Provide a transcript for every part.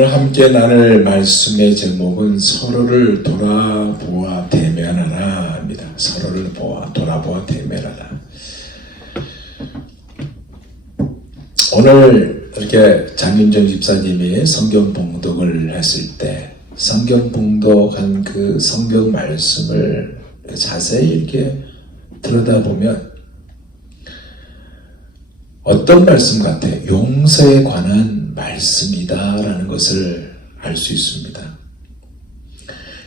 오늘 함께 나눌 말씀의 제목은 서로를 돌아보아 대면하라 합니다. 서로를 돌아보아 대면하라. 오늘 이렇게 장윤정 집사님이 성경 봉독을 했을 때 성경 봉독한 그 성경 말씀을 자세히 이렇게 들여다보면 어떤 말씀 같아요? 용서에 관한 말씀이다라는 것을 알 수 있습니다.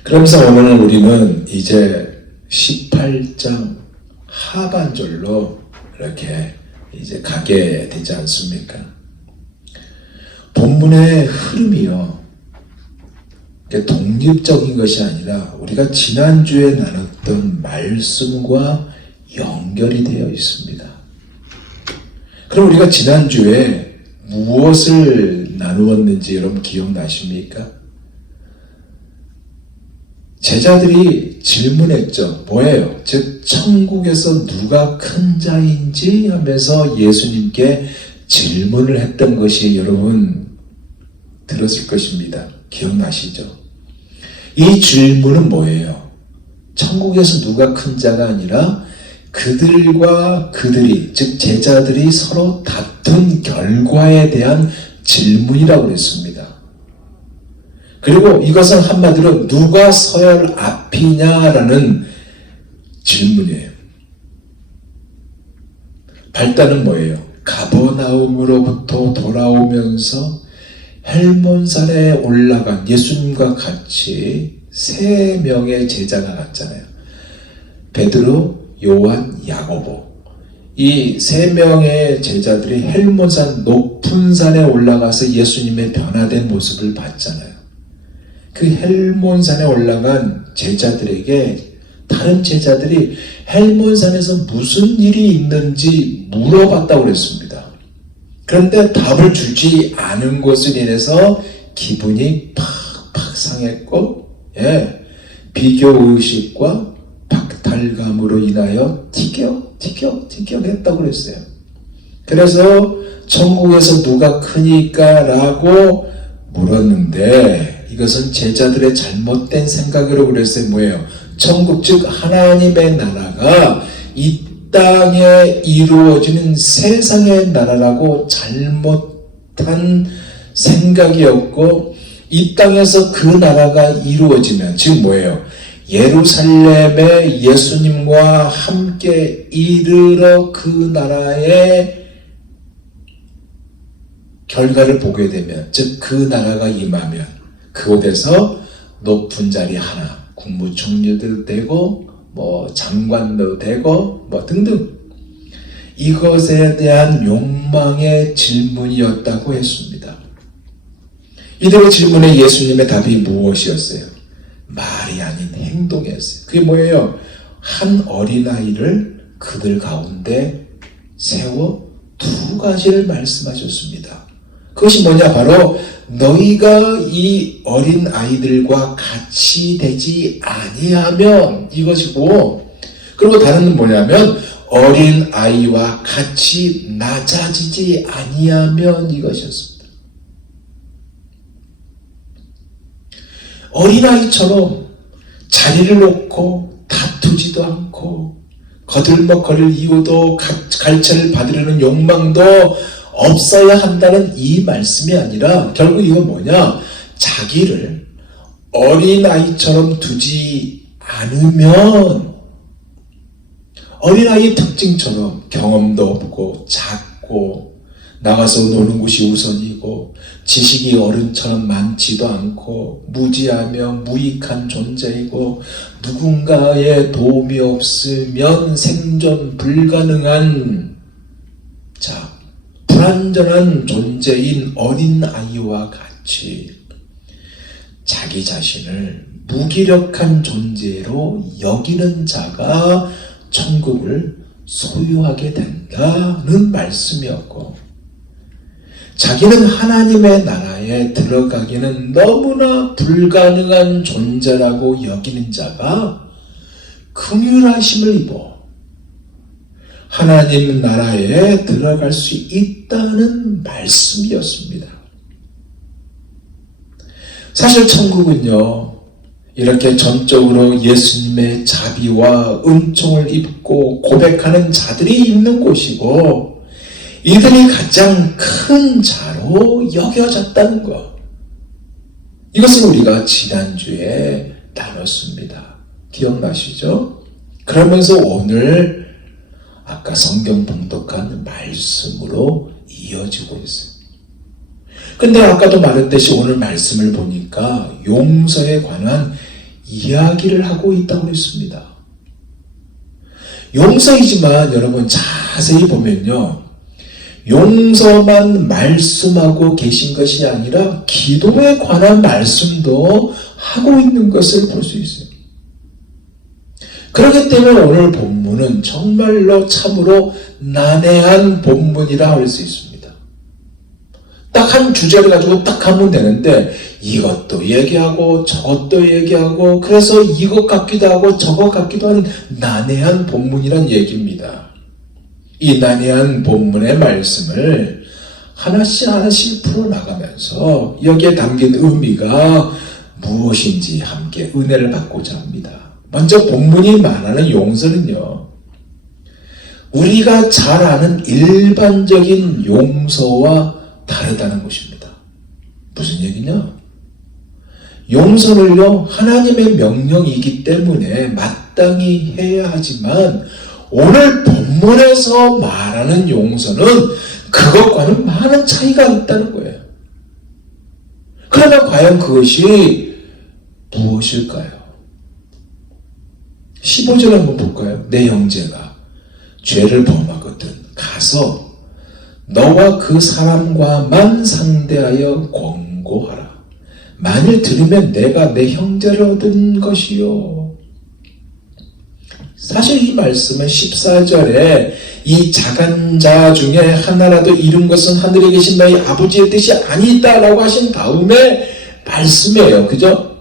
그러면서 오늘 우리는 이제 18장 하반절로 이렇게 이제 가게 되지 않습니까? 본문의 흐름이요, 독립적인 것이 아니라 우리가 지난주에 나눴던 말씀과 연결이 되어 있습니다. 그럼 우리가 지난주에 무엇을 나누었는지 여러분 기억나십니까? 제자들이 질문했죠. 뭐예요? 즉 천국에서 누가 큰 자인지 하면서 예수님께 질문을 했던 것이 여러분 들었을 것입니다. 기억나시죠? 이 질문은 뭐예요? 천국에서 누가 큰 자가 아니라 그들과 그들이, 즉 제자들이 서로 다툰 결과에 대한 질문이라고 했습니다. 그리고 이것은 한마디로 누가 서열 앞이냐라는 질문이에요. 발단은 뭐예요? 가버나움으로부터 돌아오면서 헬몬산에 올라간 예수님과 같이 3명의 제자가 갔잖아요. 베드로, 요한, 야고보. 이 3명의 제자들이 헬몬산 높은 산에 올라가서 예수님의 변화된 모습을 봤잖아요. 그 헬몬산에 올라간 제자들에게 다른 제자들이 헬몬산에서 무슨 일이 있는지 물어봤다고 그랬습니다. 그런데 답을 주지 않은 것으로 인해서 기분이 팍팍 상했고, 비교의식과 박탈감으로 인하여 티격했다고 그랬어요. 그래서 천국에서 누가 크니까 라고 물었는데 이것은 제자들의 잘못된 생각으로 그랬어요. 뭐예요? 천국, 즉 하나님의 나라가 이 땅에 이루어지는 세상의 나라라고 잘못한 생각이었고, 이 땅에서 그 나라가 이루어지면, 즉 뭐예요? 예루살렘에 예수님과 함께 이르러 그 나라의 결과를 보게 되면, 즉 그 나라가 임하면 그곳에서 높은 자리 하나, 국무총리도 되고 장관도 되고 등등, 이것에 대한 욕망의 질문이었다고 했습니다. 이들의 질문에 예수님의 답이 무엇이었어요? 말이 아닌 행동이었어요. 그게 뭐예요? 한 어린아이를 그들 가운데 세워 2가지를 말씀하셨습니다. 그것이 뭐냐? 바로 너희가 이 어린 아이들과 같이 되지 아니하면 이것이고, 그리고 다른은 뭐냐면 어린 아이와 같이 낮아지지 아니하면 이것이었습니다. 어린아이처럼 자리를 놓고 다투지도 않고 거들먹거릴 이유도 갈채를 받으려는 욕망도 없어야 한다는 이 말씀이 아니라 결국 이건 뭐냐? 자기를 어린아이처럼 두지 않으면, 어린아이의 특징처럼 경험도 없고 작고 나가서 노는 곳이 우선이고 지식이 어른처럼 많지도 않고 무지하며 무익한 존재이고 누군가의 도움이 없으면 생존 불가능한 불완전한 존재인 어린아이와 같이 자기 자신을 무기력한 존재로 여기는 자가 천국을 소유하게 된다는 말씀이었고, 자기는 하나님의 나라에 들어가기는 너무나 불가능한 존재라고 여기는 자가 긍휼하심을 입어 하나님 나라에 들어갈 수 있다는 말씀이었습니다. 사실 천국은요, 이렇게 전적으로 예수님의 자비와 은총을 입고 고백하는 자들이 있는 곳이고, 이들이 가장 큰 자로 여겨졌다는 것. 이것을 우리가 지난주에 나눴습니다. 기억나시죠? 그러면서 오늘 아까 성경 봉독한 말씀으로 이어지고 있어요. 근데 아까도 말했듯이 오늘 말씀을 보니까 용서에 관한 이야기를 하고 있다고 했습니다. 용서이지만 여러분 자세히 보면요, 용서만 말씀하고 계신 것이 아니라 기도에 관한 말씀도 하고 있는 것을 볼 수 있어요. 그렇기 때문에 오늘 본문은 정말로 참으로 난해한 본문이라 할 수 있습니다. 딱 한 주제를 가지고 딱 하면 되는데 이것도 얘기하고 저것도 얘기하고 그래서 이것 같기도 하고 저것 같기도 하는 난해한 본문이란 얘기입니다. 이 난해한 본문의 말씀을 하나씩 하나씩 풀어나가면서 여기에 담긴 의미가 무엇인지 함께 은혜를 받고자 합니다. 먼저 본문이 말하는 용서는요, 우리가 잘 아는 일반적인 용서와 다르다는 것입니다. 무슨 얘기냐? 용서를요, 하나님의 명령이기 때문에 마땅히 해야 하지만 오늘 본문에서 말하는 용서는 그것과는 많은 차이가 있다는 거예요. 그러면 과연 그것이 무엇일까요? 15절 한번 볼까요? 내 형제가 죄를 범하거든 가서 너와 그 사람과만 상대하여 권고하라. 만일 들으면 내가 내 형제를 얻은 것이요. 사실 이 말씀은 14절에 이 작은 자 중에 하나라도 잃은 것은 하늘에 계신 너희 아버지의 뜻이 아니다라고 하신 다음에 말씀이에요. 그죠?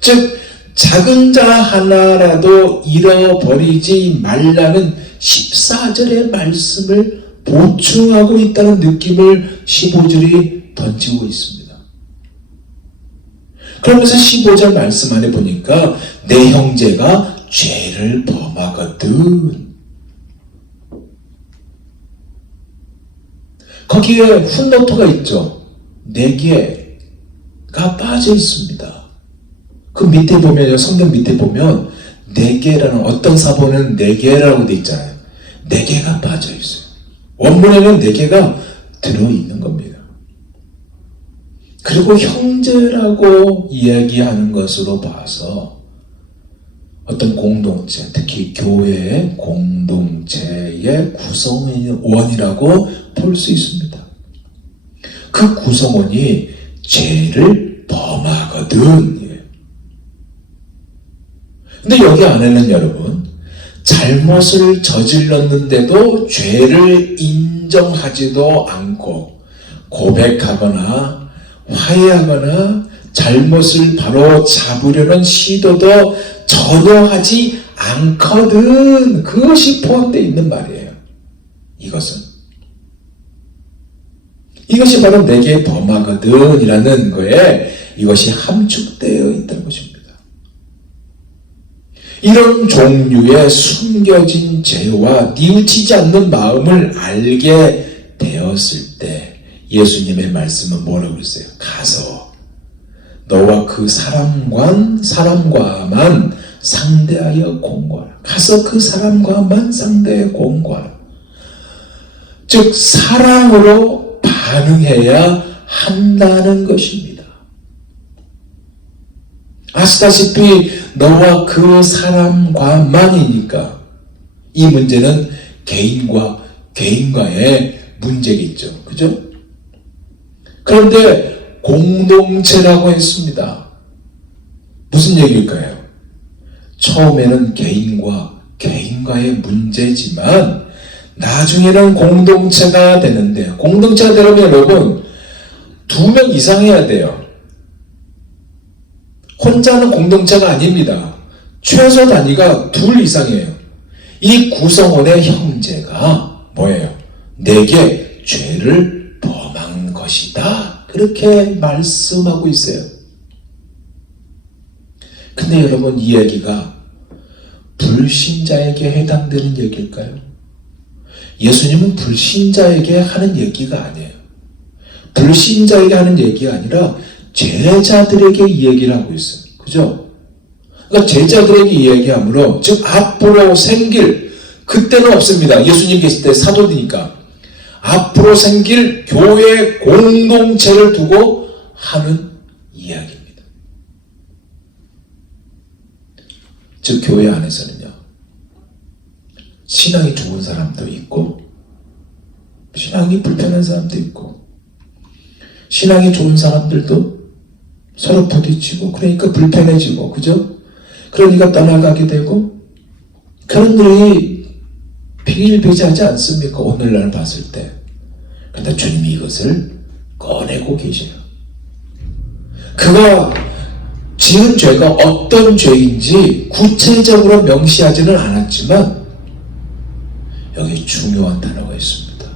즉 작은 자 하나라도 잃어버리지 말라는 14절의 말씀을 보충하고 있다는 느낌을 15절이 던지고 있습니다. 그러면서 15절 말씀 안에 보니까 내 형제가 죄를 범하거든. 거기에 풋노트가 있죠. 4개가 빠져 있습니다. 그 밑에 보면요, 성경 밑에 보면 4개라는, 어떤 사본은 4개라고 되어 있잖아요. 4개가 빠져 있어요. 원문에는 4개가 들어있는 겁니다. 그리고 형제라고 이야기하는 것으로 봐서 어떤 공동체, 특히 교회의 공동체의 구성원이라고 볼 수 있습니다. 그 구성원이 죄를 범하거든. 근데 여기 안에는 여러분, 잘못을 저질렀는데도 죄를 인정하지도 않고 고백하거나 화해하거나 잘못을 바로 잡으려는 시도도 전혀 하지 않거든. 그것이 포함되어 있는 말이에요. 이것이 바로 내게 범하거든 이라는 거에 이것이 함축되어 있다는 것입니다. 이런 종류의 숨겨진 죄와 뉘우치지 않는 마음을 알게 되었을 때 예수님의 말씀은 뭐라고 그랬어요? 가서 너와 그 사람과만 상대하여 공고하라. 가서 그 사람과만 상대하여 공고하라. 즉 사랑으로 반응해야 한다는 것입니다. 아시다시피 너와 그 사람과만이니까 이 문제는 개인과의 문제겠죠. 그죠? 그런데 공동체라고 했습니다. 무슨 얘기일까요? 처음에는 개인과의 문제지만 나중에는 공동체가 되는데, 공동체가 되려면 여러분 2명 이상 해야 돼요. 혼자는 공동체가 아닙니다. 최소 단위가 2 이상이에요. 이 구성원의 형제가 뭐예요? 내게 죄를 범한 것이다. 그렇게 말씀하고 있어요. 근데 여러분, 이 얘기가 불신자에게 해당되는 얘기일까요? 예수님은 불신자에게 하는 얘기가 아니에요. 불신자에게 하는 얘기가 아니라 제자들에게 이 얘기를 하고 있어요. 그죠? 그러니까 제자들에게 이 얘기함으로, 즉 앞으로 생길, 그때는 없습니다. 예수님 계실 때 사도니까. 앞으로 생길 교회 공동체를 두고 하는 이야기입니다. 즉 교회 안에서는요, 신앙이 좋은 사람도 있고 신앙이 불편한 사람도 있고, 신앙이 좋은 사람들도 서로 부딪히고, 그러니까 불편해지고, 그죠? 그러니까 떠나가게 되고, 그런 일이 비일비재하지 않습니까? 오늘날 봤을 때. 그런데 주님이 이것을 꺼내고 계셔요. 그가 지은 죄가 어떤 죄인지 구체적으로 명시하지는 않았지만 여기 중요한 단어가 있습니다.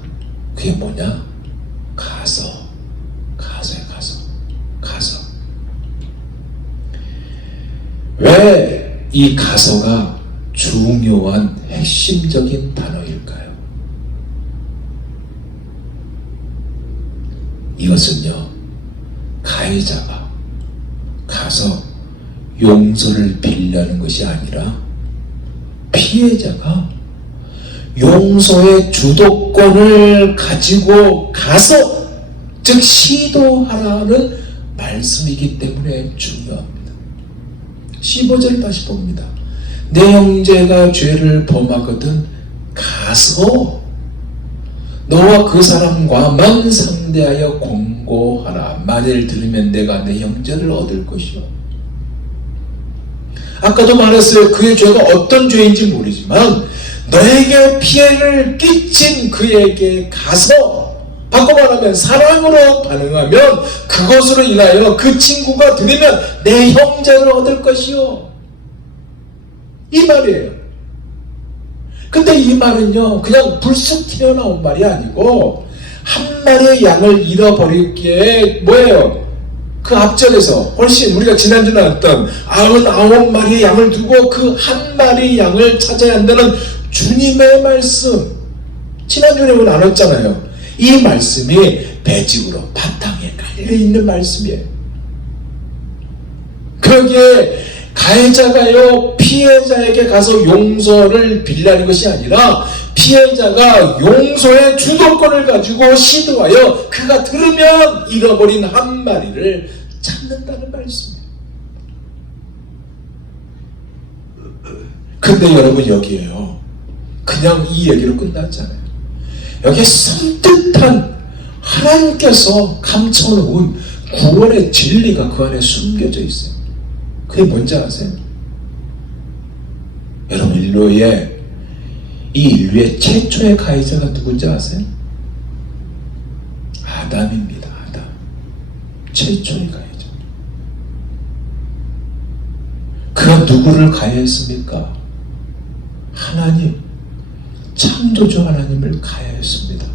그게 뭐냐? 가서. 왜 이 가서가 중요한 핵심적인 단어일까요? 이것은요, 가해자가 가서 용서를 빌려는 것이 아니라 피해자가 용서의 주도권을 가지고 가서, 즉 시도하라는 말씀이기 때문에 중요합니다. 15절 다시 봅니다. 내 형제가 죄를 범하거든 가서 너와 그 사람과만 상대하여 권고하라. 만일 들으면 내가 내 형제를 얻을 것이요. 아까도 말했어요. 그의 죄가 어떤 죄인지 모르지만 너에게 피해를 끼친 그에게 가서, 바꿔 말하면 사랑으로 반응하면 그것으로 인하여 그 친구가 들으면 내 형제를 얻을 것이요. 이 말이에요. 근데 이 말은요, 그냥 불쑥 튀어나온 말이 아니고 한 마리의 양을 잃어버리기에 뭐예요? 그 앞절에서 훨씬 우리가 지난주에 나왔던 99마리의 양을 두고 그 한 마리의 양을 찾아야 한다는 주님의 말씀, 지난주에 우리 나눴잖아요. 이 말씀이 배직으로 바탕에 깔려있는 말씀이에요. 거기에 가해자가요, 피해자에게 가서 용서를 빌라는 것이 아니라 피해자가 용서의 주도권을 가지고 시도하여 그가 들으면 잃어버린 한 마리를 찾는다는 말씀이에요. 근데 여러분, 여기에요, 그냥 이 얘기로 끝났잖아요. 여기에 섬뜩한 하나님께서 감춰놓은 구원의 진리가 그 안에 숨겨져 있어요. 그게 뭔지 아세요? 여러분, 이 인류의 최초의 가해자가 누군지 아세요? 아담입니다. 아담. 최초의 가해자. 그가 누구를 가해했습니까? 하나님, 창조주 하나님을 가해했습니다.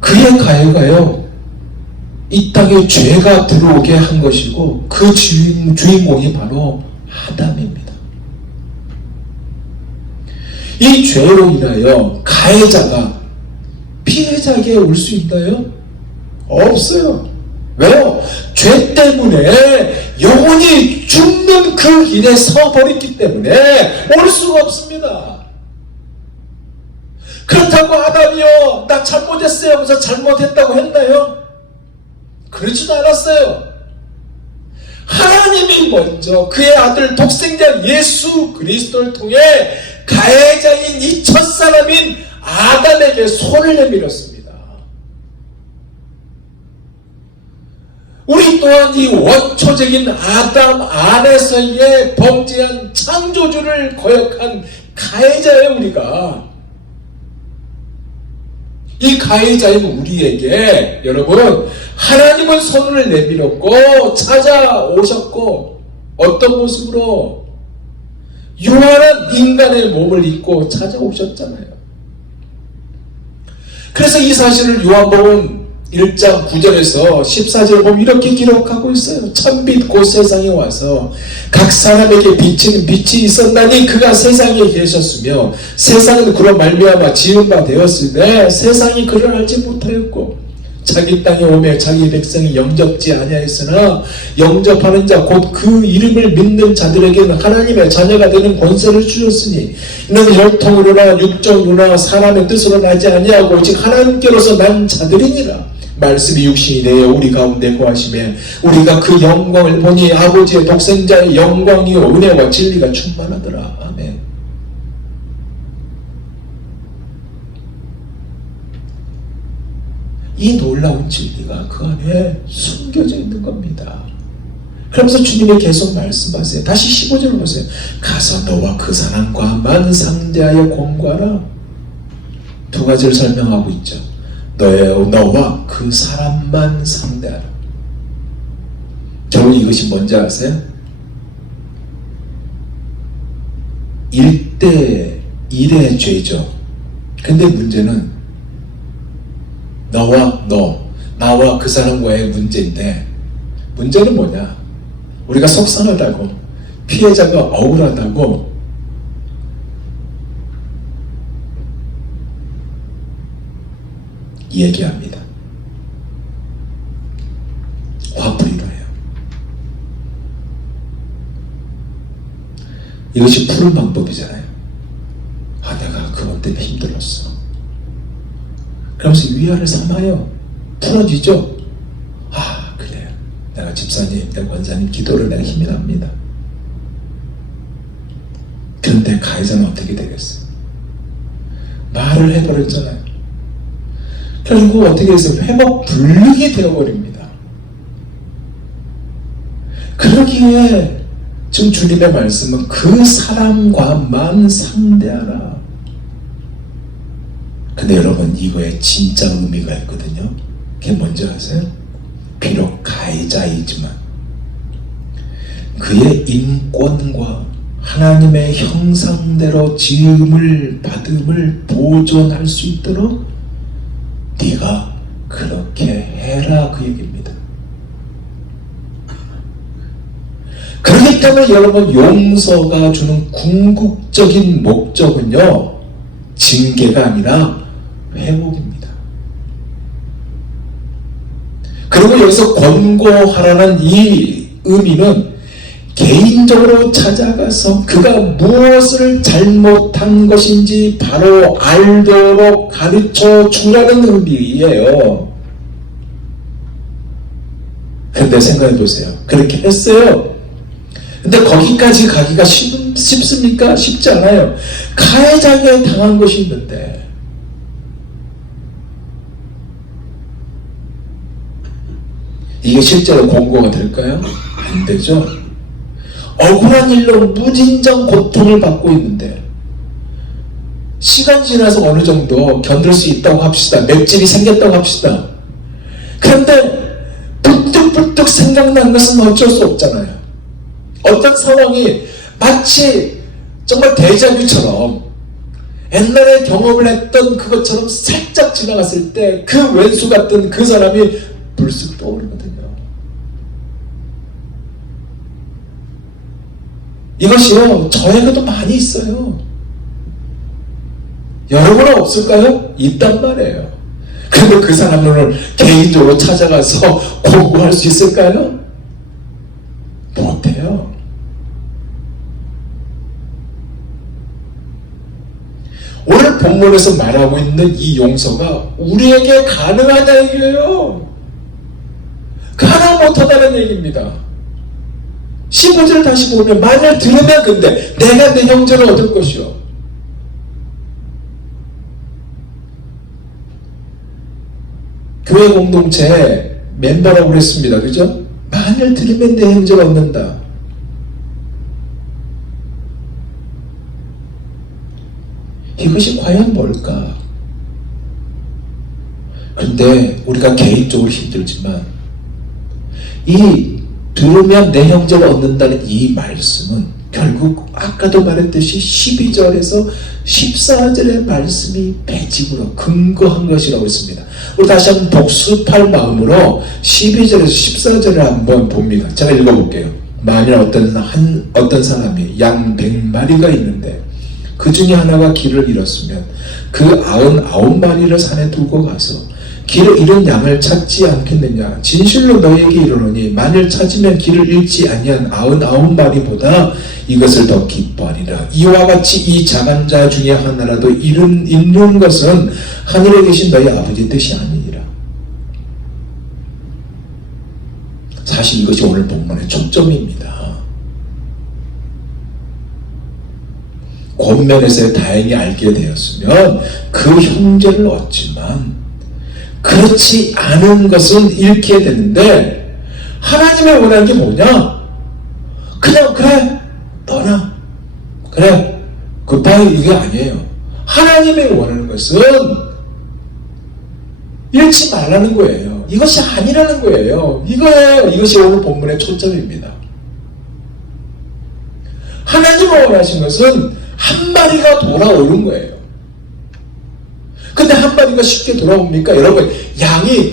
그의 가해가요, 이 땅에 죄가 들어오게 한 것이고 그 주인공이 바로 아담입니다. 이 죄로 인하여 가해자가 피해자에게 올 수 있나요? 없어요. 왜요? 죄 때문에 영원히 죽는 그 길에 서버렸기 때문에 올 수가 없습니다. 그렇다고 아담이요, 나 잘못했어요 하면서 잘못했다고 했나요? 그러지도 않았어요. 하나님이 먼저 그의 아들 독생자 예수 그리스도를 통해 가해자인 이 첫사람인 아담에게 손을 내밀었습니다. 우리 또한 이 원초적인 아담 안에서의 범죄한 창조주를 거역한 가해자예요. 우리가 이 가해자인 우리에게, 여러분, 하나님은 손을 내밀었고 찾아오셨고, 어떤 모습으로? 유한한 인간의 몸을 입고 찾아오셨잖아요. 그래서 이 사실을 요한복음 1장 9절에서 14절 보면 이렇게 기록하고 있어요. 참빛 곧 세상에 와서 각 사람에게 비치는 빛이 있었나니 그가 세상에 계셨으며 세상은 그로 말미암아 지은 바 되었으되 세상이 그를 알지 못하였고 자기 땅에 오매 자기 백성이 영접지 아니하였으나 영접하는 자 곧 그 이름을 믿는 자들에게는 하나님의 자녀가 되는 권세를 주셨으니 이는 혈통으로나 육정으로나 사람의 뜻으로 나지 아니하고 오직 하나님께로서 난 자들이니라. 말씀이 육신이 되어 우리 가운데 거하시며 우리가 그 영광을 보니 아버지의 독생자의 영광이요 은혜와 진리가 충만하더라. 아멘. 이 놀라운 진리가 그 안에 숨겨져 있는 겁니다. 그러면서 주님이 계속 말씀하세요. 다시 15절을 보세요. 가서 너와 그 사람과만 상대하여 공부하라. 두 가지를 설명하고 있죠. 너와 그 사람만 상대하라. 결국 이것이 뭔지 아세요? 1대1의 죄죠. 근데 문제는 나와 그 사람과의 문제인데, 문제는 뭐냐? 우리가 속상하다고, 피해자가 억울하다고 얘기합니다. 화풀이로 해요. 이것이 푸른 방법이잖아요. 내가 그것 때문에 힘들었어. 그러면서 위안을 삼아요. 풀어지죠? 그래요. 내가 집사님, 내가 원사님 기도를 내가 힘이 납니다. 그런데 가해자는 어떻게 되겠어요? 말을 해버렸잖아요. 결국 어떻게 해서 회복 불능이 되어버립니다. 그러기에 지금 주님의 말씀은 그 사람과만 상대하라. 근데 여러분, 이거에 진짜 의미가 있거든요. 그게 뭔지 아세요? 비록 가해자이지만 그의 인권과 하나님의 형상대로 지음을 받음을 보존할 수 있도록 네가 그렇게 해라, 그 얘기입니다. 그렇기 때문에 여러분, 용서가 주는 궁극적인 목적은요, 징계가 아니라 회복입니다. 그리고 여기서 권고하라는 이 의미는 개인적으로 찾아가서 그가 무엇을 잘못한 것인지 바로 알도록 가르쳐 주라는 의미예요. 그런데 생각해 보세요. 그렇게 했어요. 근데 거기까지 가기가 쉽습니까? 쉽지 않아요. 가해자에게 당한 것이 있는데, 이게 실제로 권고가 될까요? 안 되죠. 억울한 일로 무진장 고통을 받고 있는데 시간 지나서 어느 정도 견딜 수 있다고 합시다. 맷집이 생겼다고 합시다. 그런데 불뚝불뚝 생각난 것은 어쩔 수 없잖아요. 어떤 상황이 마치 정말 데자뷰처럼 옛날에 경험을 했던 그것처럼 살짝 지나갔을 때 그 왼수 같은 그 사람이 불쑥 떠오르거든요. 이것이요, 저에게도 많이 있어요. 여러분은 없을까요? 있단 말이에요. 그런데 그 사람을 개인적으로 찾아가서 공부할 수 있을까요? 못해요. 오늘 본문에서 말하고 있는 이 용서가 우리에게 가능하다 얘기예요. 가능 못하다는 얘기입니다. 15절 다시 보면, 만약 들으면 근데 내가 내 형제를 얻을 것이요. 교회 공동체 멤버라고 그랬습니다. 그죠? 만약 들으면 내 형제를 얻는다. 이것이 과연 뭘까? 근데 우리가 개인적으로 힘들지만 이 들으면 내 형제를 얻는다는 이 말씀은 결국 아까도 말했듯이 12절에서 14절의 말씀이 배직으로 근거한 것이라고 했습니다. 우리 다시 한번 복습할 마음으로 12절에서 14절을 한번 봅니다. 제가 읽어볼게요. 만일 어떤 사람이 양 100마리가 있는데 그 중에 하나가 길을 잃었으면 그 99마리를 산에 두고 가서 길을 잃은 양을 찾지 않겠느냐. 진실로 너희에게 이르노니 만일 찾으면 길을 잃지 아니한 99마리보다 이것을 더 기뻐하리라. 이와 같이 이 작은 자 중에 하나라도 잃는 것은 하늘에 계신 너희 아버지 뜻이 아니니라. 사실 이것이 오늘 본문의 초점입니다. 권면에서 다행히 알게 되었으면 그 형제를 얻지만 그렇지 않은 것은 잃게 되는데, 하나님의 원하는 게 뭐냐? 그냥 그래 떠나, 그래 굿바이, 이게 아니에요. 하나님의 원하는 것은 잃지 말라는 거예요. 이것이 아니라는 거예요. 이거예요. 이것이 오늘 본문의 초점입니다. 하나님이 원하신 것은 한 마리가 돌아오는 거예요. 근데 한 마리가 쉽게 돌아옵니까? 여러분, 양이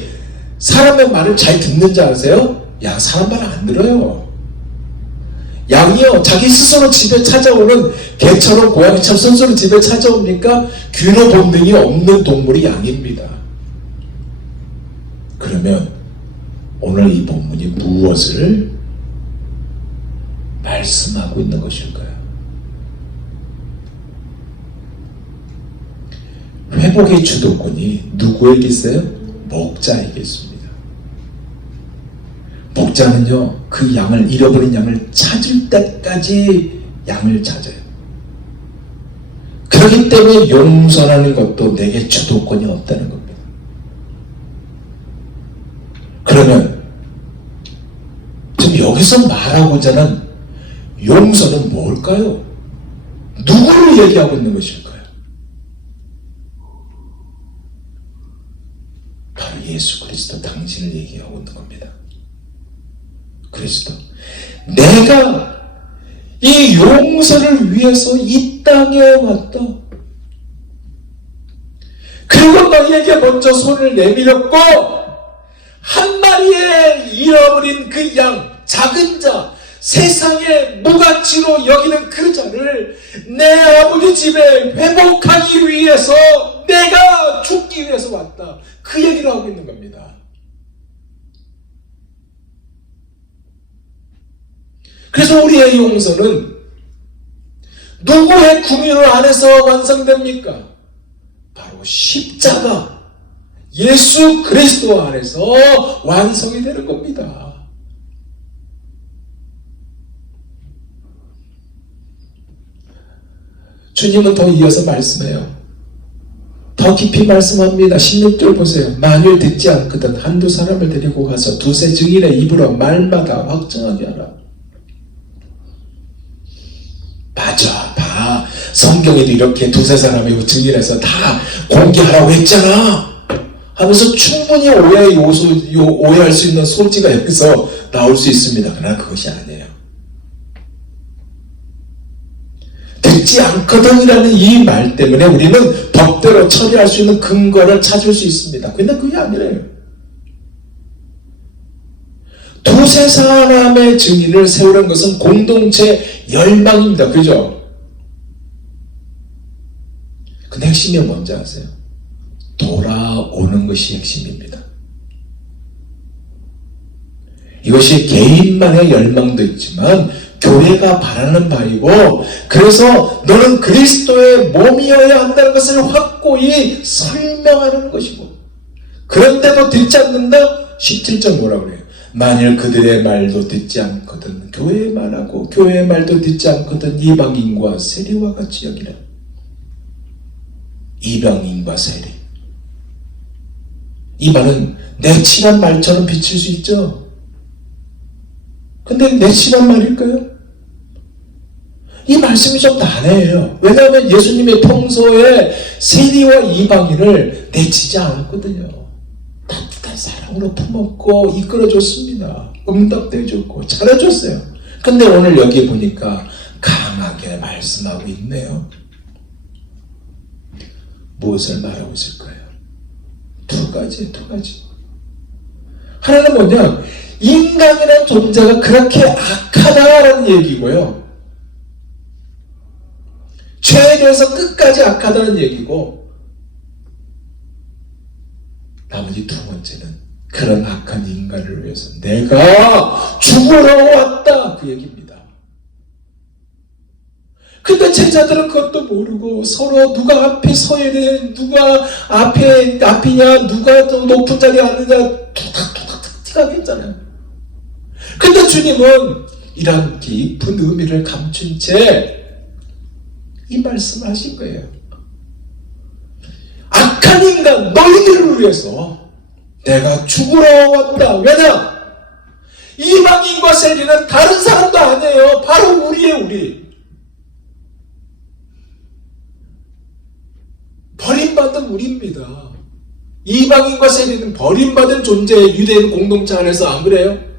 사람의 말을 잘 듣는 줄 아세요? 양 사람 말을 안 들어요. 양이요, 자기 스스로 집에 찾아오는 개처럼, 고양이처럼 스스로 집에 찾아옵니까? 귀로 본능이 없는 동물이 양입니다. 그러면 오늘 이 본문이 무엇을 말씀하고 있는 것일까요? 회복의 주도권이 누구에게 있어요? 목자에게 있습니다. 목자는요, 그 양을, 잃어버린 양을 찾을 때까지 양을 찾아요. 그렇기 때문에 용서하는 것도 내게 주도권이 없다는 겁니다. 그러면 지금 여기서 말하고자 하는 용서는 뭘까요? 누구를 얘기하고 있는 것일까요? 바로 예수 그리스도, 당신을 얘기하고 있는 겁니다. 그리스도, 내가 이 용서를 위해서 이 땅에 왔다. 그리고 너희에게 먼저 손을 내밀었고, 한 마리의 잃어버린 그 양, 작은 자, 세상의 무가치로 여기는 그 자를 내 아버지 집에 회복하기 위해서, 내가 죽기 위해서 왔다. 그 얘기를 하고 있는 겁니다. 그래서 우리의 용서는 누구의 궁유 안에서 완성됩니까? 바로 십자가, 예수 그리스도 안에서 완성이 되는 겁니다. 주님은 더 이어서 말씀해요. 더 깊이 말씀합니다. 16절 보세요. 만일 듣지 않거든 한두 사람을 데리고 가서 두세 증인의 입으로 말마다 확정하게 하라. 맞아, 봐. 성경에도 이렇게 두세 사람의 증인해서 다 공개하라고 했잖아 하면서 충분히 오해할 수 있는 소지가 여기서 나올 수 있습니다. 그러나 그것이 아니에요. 듣지 않거든이라는 이 말 때문에 우리는 법대로 처리할 수 있는 근거를 찾을 수 있습니다. 근데 그게 아니래요. 두세 사람의 증인을 세우는 것은 공동체 열망입니다. 그죠? 근데 핵심이 뭔지 아세요? 돌아오는 것이 핵심입니다. 이것이 개인만의 열망도 있지만 교회가 바라는 바이고, 그래서 너는 그리스도의 몸이어야 한다는 것을 확고히 설명하는 것이고, 그런데도 듣지 않는다? 17절 뭐라 그래요? 만일 그들의 말도 듣지 않거든 교회의 말하고 교회의 말도 듣지 않거든 이방인과 세리와 같이 여기라. 이방인과 세리, 이 말은 내칠한 말처럼 비칠 수 있죠. 근데 내칠한 말일까요? 이 말씀이 좀 난해해요. 왜냐하면 예수님의 평소에 세리와 이방인을 내치지 않았거든요. 따뜻한 사랑으로 품었고 이끌어줬습니다. 응답도 해줬고 잘해줬어요. 근데 오늘 여기 보니까 말씀하고 있네요. 무엇을 말하고 있을까요? 두 가지. 하나는 뭐냐? 인간이라는 존재가 그렇게 악하다라는 얘기고요. 죄에 대해서 끝까지 악하다는 얘기고, 나머지 두 번째는 그런 악한 인간을 위해서 내가 죽으러 왔다, 그 얘기입니다. 근데 제자들은 그것도 모르고 서로 누가 앞에 서야 돼, 누가 앞이냐, 누가 더 높은 자리에 앉느냐, 토닥토닥 티가 했잖아요. 근데 주님은 이런 깊은 의미를 감춘 채 이 말씀을 하신 거예요. 악한 인간 너희들을 위해서 내가 죽으러 왔다. 왜냐? 이방인과 세리는 다른 사람도 아니에요. 바로 우리예요, 우리. 버림받은 우리입니다. 이방인과 세리는 버림받은 존재의 유대인 공동체 안에서 안 그래요?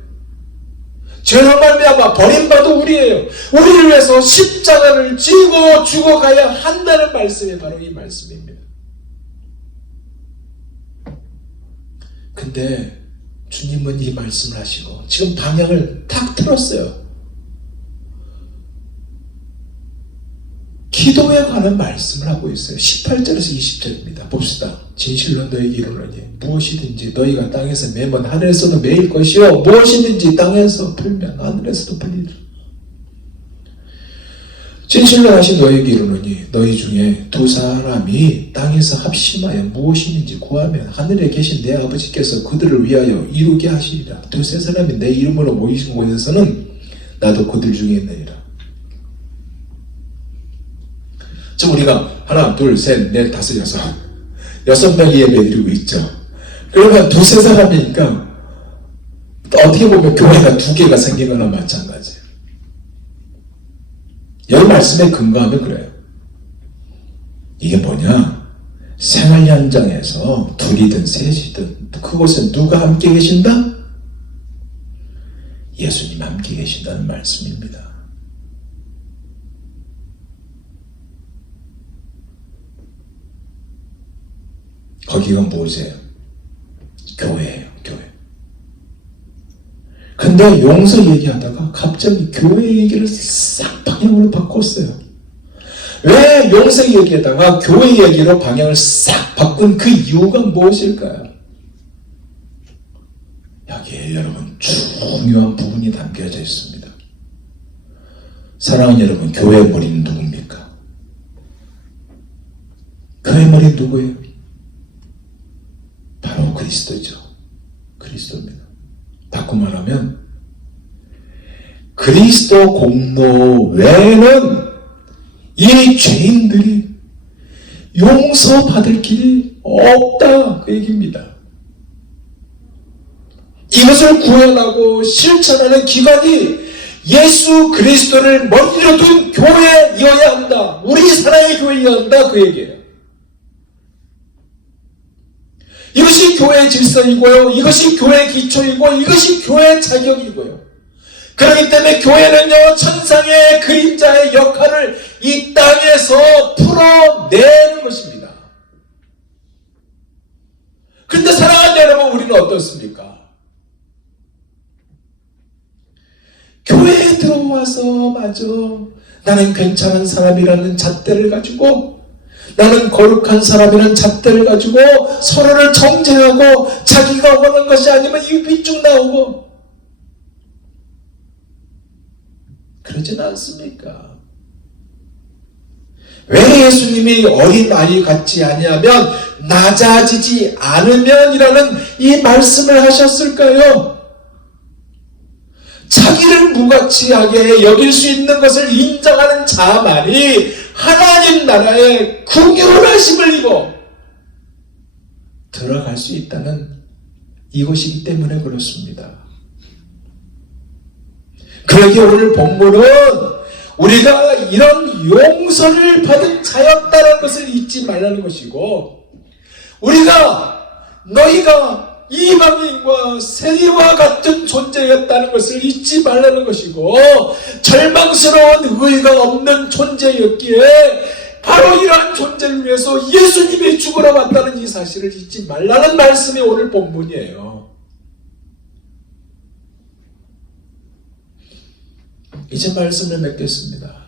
죄로 말미암아 버림받은 우리예요. 우리를 위해서 십자가를 지고 죽어가야 한다는 말씀이 바로 이 말씀입니다. 근데 주님은 이 말씀을 하시고 지금 방향을 탁 틀었어요. 기도에 관한 말씀을 하고 있어요. 18절에서 20절입니다. 봅시다. 진실로 너희에게 이르노니 무엇이든지 너희가 땅에서 매면 하늘에서도 매일 것이요 무엇이든지 땅에서 풀면 하늘에서도 풀리리라. 진실로 다시 너희에게 이르노니 너희 중에 두 사람이 땅에서 합심하여 무엇이든지 구하면 하늘에 계신 내 아버지께서 그들을 위하여 이루게 하시리라. 두세 사람이 내 이름으로 모이신 곳에서는 나도 그들 중에 있느니라. 지금 우리가 하나, 둘, 셋, 넷, 다섯, 여섯 명이 예배드리고 있죠. 그러면 두세 사람이니까 어떻게 보면 교회가 두 개가 생긴 거나 마찬가지예요. 여기 말씀에 근거하면 그래요. 이게 뭐냐? 생활 현장에서 둘이든 셋이든 그곳에 누가 함께 계신다? 예수님 함께 계신다는 말씀입니다. 거기가 뭐세요? 교회예요, 교회. 근데 용서 얘기하다가 갑자기 교회 얘기를 싹 방향으로 바꿨어요. 왜 용서 얘기하다가 교회 얘기로 방향을 싹 바꾼 그 이유가 무엇일까요? 여기에 여러분 중요한 부분이 담겨져 있습니다. 사랑하는 여러분, 교회의 머리는 누굽니까? 교회의 머리는 누구예요? 바로 그리스도죠. 그리스도입니다. 바꿔 말하면 그리스도 공로 외에는 이 죄인들이 용서받을 길이 없다, 그 얘기입니다. 이것을 구현하고 실천하는 기관이 예수 그리스도를 머리로 둔 교회여야 한다. 우리 사랑의 교회여야 한다, 그 얘기예요. 이것이 교회의 질서이고요. 이것이 교회의 기초이고 이것이 교회의 자격이고요. 그렇기 때문에 교회는요, 천상의 그림자의 역할을 이 땅에서 풀어내는 것입니다. 근데 사랑하는 여러분, 우리는 어떻습니까? 교회에 들어와서 맞아, 나는 괜찮은 사람이라는 잣대를 가지고, 나는 거룩한 사람이라는 잣대를 가지고 서로를 정죄하고 자기가 원하는 것이 아니면 입이 쭉 나오고, 그러진 않습니까? 왜 예수님이 어린 아이 같지 아니하면 낮아지지 않으면이라는 이 말씀을 하셨을까요? 자기를 무가치하게 여길 수 있는 것을 인정하는 자만이 하나님 나라의 긍휼하심을 입어 들어갈 수 있다는 이것이기 때문에 그렇습니다. 그러기에 오늘 본문은 우리가 이런 용서를 받은 자였다는 것을 잊지 말라는 것이고, 우리가 너희가 이방인과 세리와 같은 존재였다는 것을 잊지 말라는 것이고, 절망스러운 의의가 없는 존재였기에 바로 이러한 존재를 위해서 예수님이 죽으러 왔다는 이 사실을 잊지 말라는 말씀이 오늘 본문이에요. 이제 말씀을 맺겠습니다.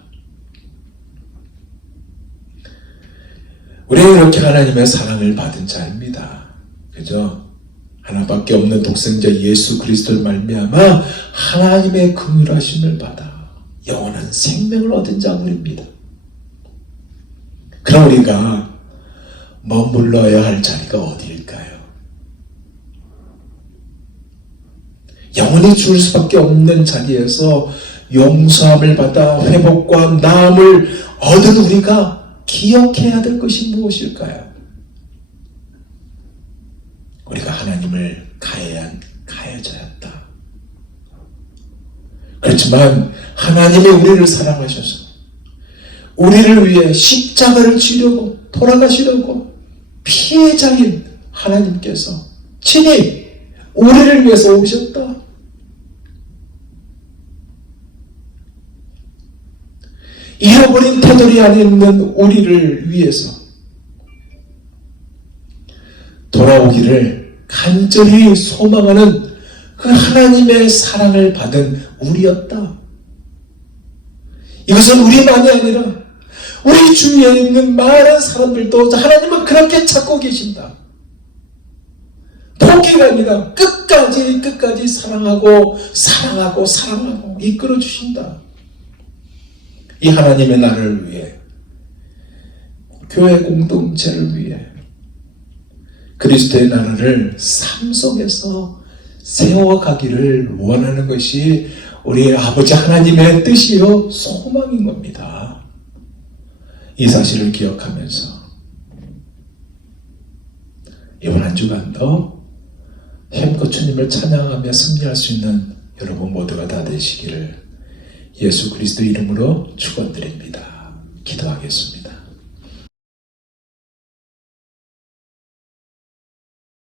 우리는 이렇게 하나님의 사랑을 받은 자입니다. 그죠? 하나밖에 없는 독생자 예수 그리스도를 말미암아 하나님의 긍휼하심을 받아 영원한 생명을 얻은 자들입니다. 그럼 우리가 머물러야 할 자리가 어디일까요? 영원히 죽을 수밖에 없는 자리에서 용서함을 받아 회복과 나음을 얻은 우리가 기억해야 될 것이 무엇일까요? 우리가 하나님을 가해져야 한다. 그렇지만 하나님이 우리를 사랑하셔서 우리를 위해 십자가를 지려고 돌아가시려고 피해자인 하나님께서 친히 우리를 위해서 오셨다. 잃어버린 테두리 안에 있는 우리를 위해서 돌아오기를 간절히 소망하는 그 하나님의 사랑을 받은 우리였다. 이것은 우리만이 아니라 우리 주위에 있는 많은 사람들도 하나님은 그렇게 찾고 계신다. 포기가 아니라 끝까지 사랑하고 이끌어 주신다. 이 하나님의 나라를 위해, 교회 공동체를 위해 그리스도의 나라를 삶 속에서 세워가기를 원하는 것이 우리 아버지 하나님의 뜻이요 소망인 겁니다. 이 사실을 기억하면서 이번 한 주간도 힘껏 주님을 찬양하며 승리할 수 있는 여러분 모두가 다 되시기를 예수 그리스도 이름으로 축원드립니다.